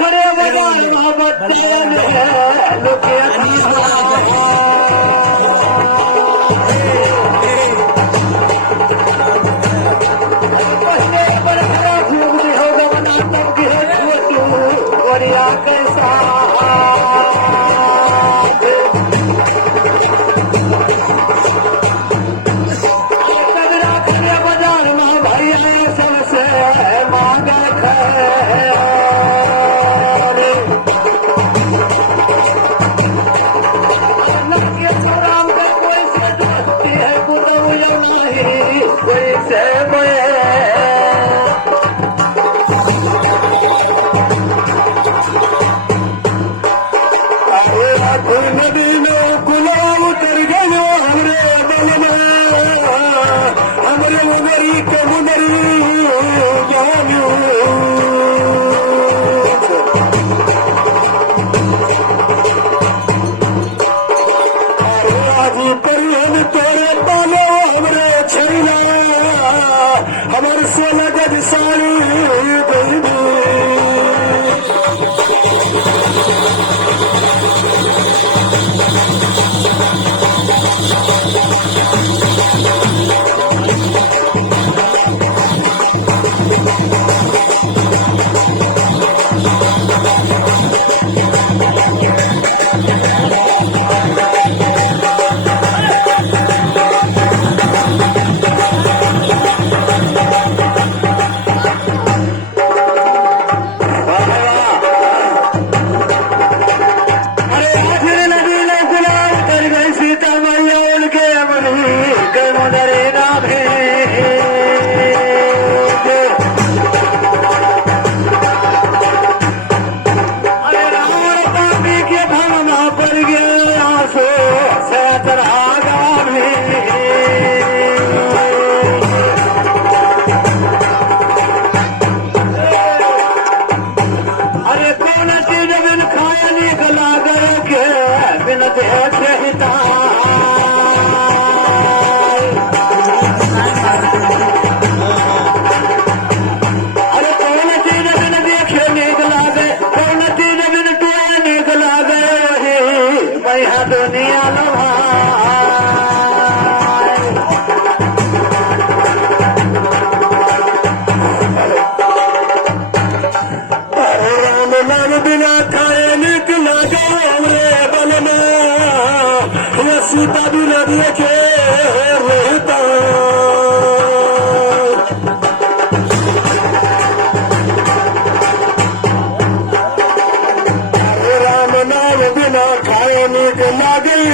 खड़े बजार मोहब्बत लुके पहले पर खड़ा फूक दे होगा बना तब गिरे छोटू बढ़िया कैसा तगड़ा खड़े बाजार में भैया सबसे मांगा नदी में गुलाब उतर गयो हमरे बल में हमरे उमरी के मुनरी जानियो आज परिहन तोरे पालो हमरे छैला हमर 16 गज साड़ी बहनी दुनिया राम नाम बिना खाए निकला गए बल में सीता बिना देखे रहता राम नाम बिना खाए निकला गई